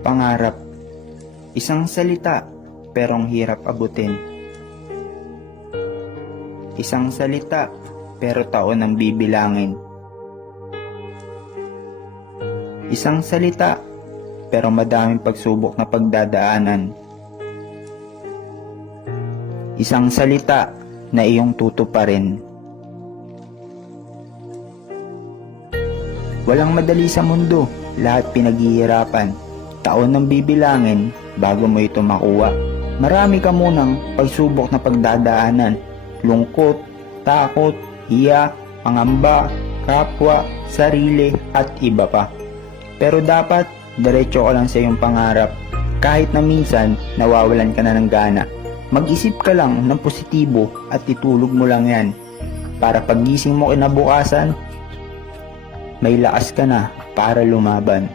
Pangarap. Isang salita, pero ang hirap abutin. Isang salita, pero taon ang bibilangin. Isang salita, pero madaming pagsubok na pagdadaanan. Isang salita na iyong tutuparin. Walang madali sa mundo, lahat pinaghihirapan. Taon ng bibilangin bago mo ito makuha. Marami ka munang pagsubok na pagdadaanan. Lungkot, takot, hiya, pangamba, kapwa, sarili at iba pa. Pero dapat diretso ka lang sa iyong pangarap. Kahit na minsan nawawalan ka na ng gana. Mag-isip ka lang ng positibo at itulog mo lang yan. Para pagising mo kinabukasan, may lakas ka na para lumaban.